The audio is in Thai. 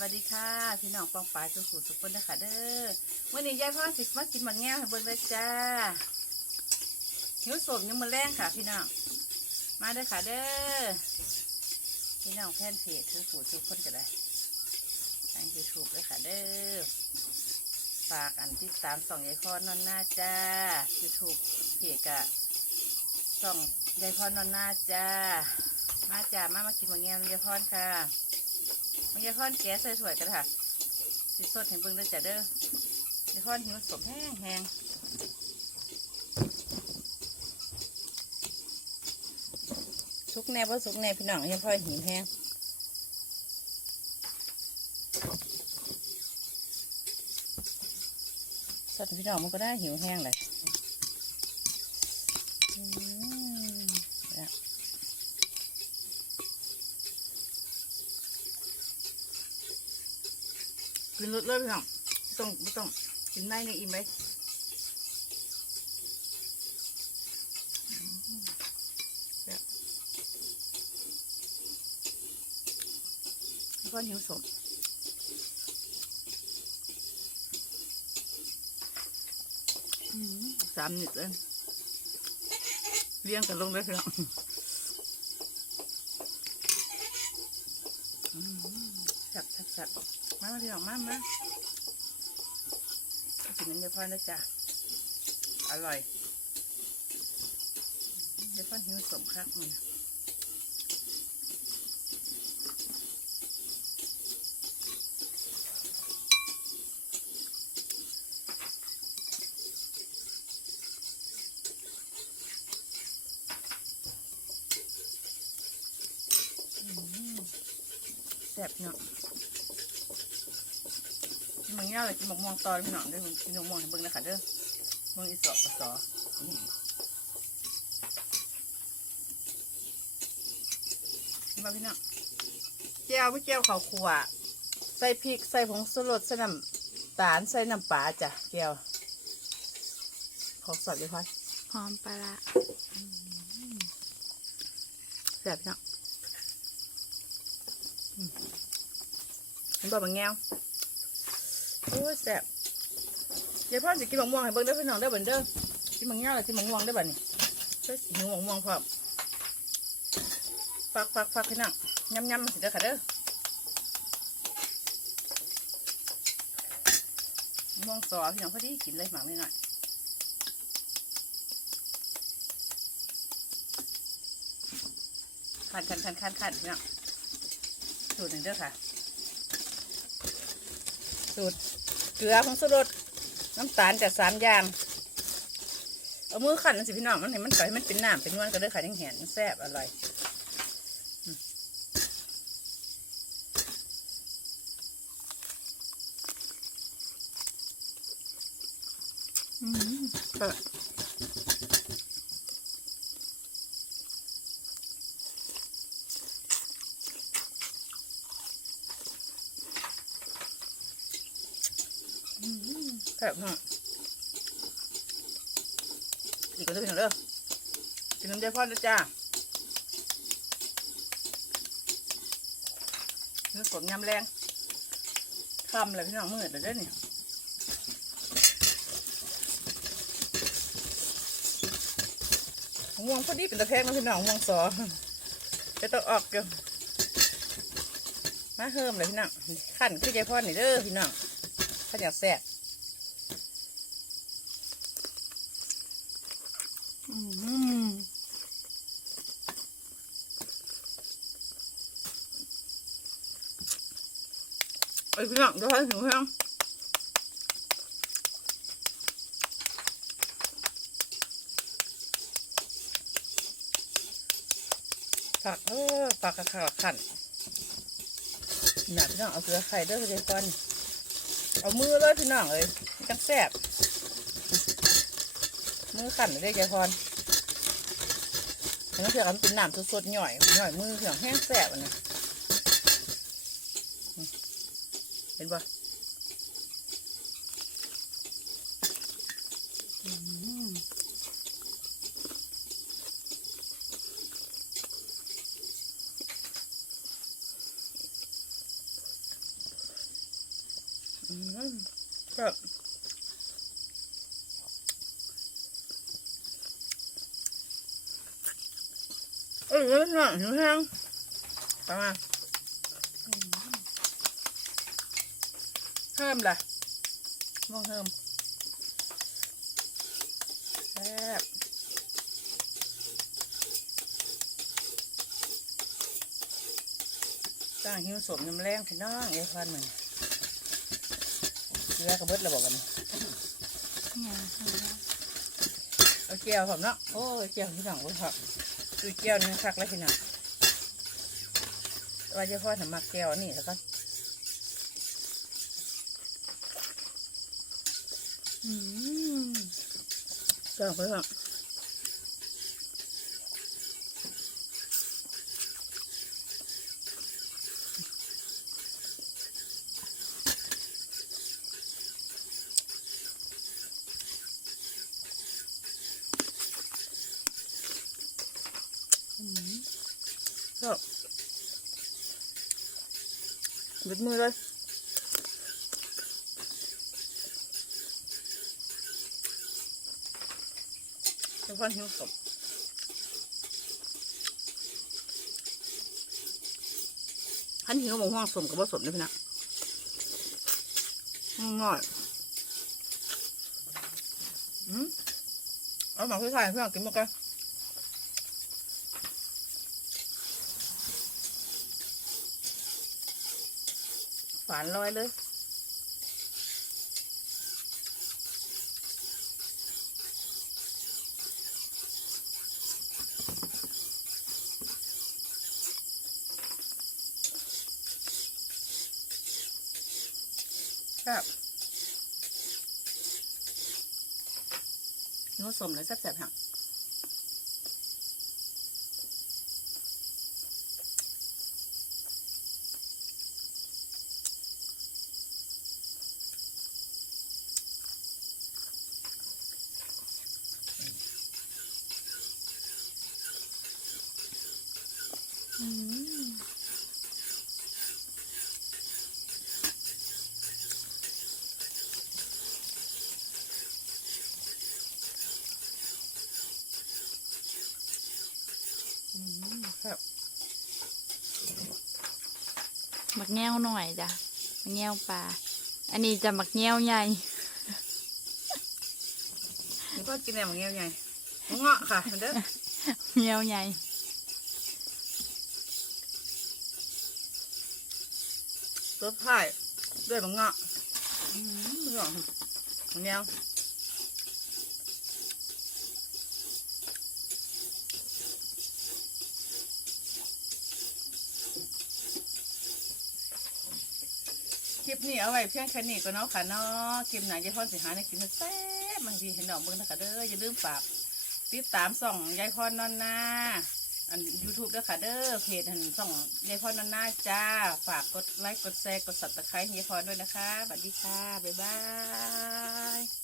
วัสดีค่ะ พี่น้องปองปลายสุขุสุขคนเด้อค่ะเด้อวันนี้ยายพ่อสิมากินหมักแง่วให้เบิ่งเลยจ้าหิวสมยังมาแรงค่ะ พี่น้องมาเด้อค่ะเด้อพี่น้องแพนเพจคือสูตรทุกคนก็ได้ทางยูทูบเลยค่ะเด้อฝากอันที่ตามส่องยายพ่อนอนหน้าจ้ายูทูบเพจกะส่องยายพ่อนอนหน้าจ้ามาจ้ามามากินหมักแง่ยายพ่อค่ะ มันจะค่อนแก๊สสวยๆกันค่ะสิสดเห็นเบิ่งเด้จ้ะเด้อจะค่อนหิวสมแห้งแห้งสุกแน่เพราะสุกแน่พี่น้องยังพ่อหิวแห้งสดพี่น้องมันก็ได้หิวแห้งเลยอืมเนี่ย กินรสเลยพี่น้องไม่ต้องไม่ต้องกินได้ไงอิ่มไหมก้อนหิวสมสามนิดเลยเลี้ยงกันลงเลยพี่น้อง อืมแซ่บแซ่บแซ่บมามาพี่น้องมามากินน้ำยาพรนะจ๊ะอร่อยยาพรหิวสมครับมันแซ่บเนาะ กินหมังเงี้ยวเลยกินหมกม่วงตอนพี่น้องเด้อกินหมกม่วงให้เบิ่งนะคะเด้อเบิ่งอีสอบกระสอนี่มาพี่น้องแก้วไม่แก้วข้าวคั่วใส่พริกใส่ผงสลดใส่น้ำตาลใส่น้ำปลาจ้ะแก้วของสดเลยพ่อยหอมปลาร้าแซ่บพี่น้องอืมเห็นบ่บางแง้วโอ้ยแซ่บเดี๋ยพ่อจะกินหมกม่วงให้เบิ่งเด้อพี่น้องเด้อเบิ่งเด้อกินหมกเงี้ยวเลยกินหมกม่วงได้อบัดนี้ใส่หิวหมกม่วงพร้อมฟักฟักฟักพี่น้องยำยำมาสิเด้อค่ะเด้อมะม่วงสอพี่น้องพอดีกินเลยหมักนิดหน่อยขันขันขันขันขันพี่น้องสูตรหนึ่งเด้อค่ะสูตร กลือผงสุรสน้ำตาลจากสามอย่าง เอามือขันสิพี่น้องมันเห็นมันก่อยมันเป็นน้ำเป็นนวลก็เลยขันยังแหนแซ่บอร่อยอืม แซ่บมากอีกก็จะเป็นเด้อกินน้ำเดือดพ่อนะจ้าเนื้อกดยำแรงคำเลยพี่น้องมืดเลยเด้อนี่ห่วงพอดีเป็นตะแคงนะพี่น้องห่วงสอจะต้องออกเกี่ยวมาเฮิมเลยพี่น้องขั้นคือใจพ่อนี่เด้อพี่น้อง ข้าวเหนียวแซ่บอืมไอ้พี่น้องเดี๋ยวให้หิวแห้งผักเออผักกระขาวขันหนักพี่น้องเอาเกลือไข่เด้วยพี่เดก่อน เอามือเลยพี่น้องเลยจังแสบมือขันเลยใจพรอันนี้เถื่อกันเป็นน้ำสดๆหน่อยหน่อยมือเขียงแห้งแสบอันนี้เห็นปะอืม อืม แบบเอ้ยแล้วน่ะหิวแห้งไปมาเพิ่มล่ะมองเพิ่มแซ่บตั้งหิวสมยำแรงพี่น้องยายพันหมือนเก ลือกระเบิดระบอกกันเนี่ยเอาเจียวผมเนาะโอ้ยเจียวพี่น้องเว้ยครับดูเจียวนี่คักแล้วพี่น้องว่าจะพ่อทำมักเจียวนี่แล้วก็อืมก็เพื่อน ก็บิดมือเลยเฉพาะหิวศพขันหิวหมูห้องสมกับผสมด้วยพี่นะง่อยอืมเอาหมาคุยไทยเพื่อนกินมดกันานลอยเลย ครับหิวสมเลยแซ่บๆหังครับ ห มักแง้วหน่อยจ้ะหมักแง้วปลา อันนี้จะหมักแง้วใหญ่นี่ก็กินแหนมเงี้ยวไงเงาะค่ะเด้อแง้วใหญ่ตัวพายด้วยมังเงาะอืมเงาะมังเงี้ยว ลิปนี้เอาไว้เพียงแค่นี้ก็เนาะค่ะเนาะคลิปไหนยายพรสิหาในกินแซ่บบางทีเห็นดอกเบิ้งนะคะเด้ออย่าลืมฝากติดตามส่องยายพรนอนนาอันยูทูบด้วยค่ะเด้อเพจหันส่องยายพรนอนนาจ้าฝากกดไลค์กดแชร์กดสับตะไคร้ยายพรด้วยนะคะสวัสดีค่ะบ๊ายบาย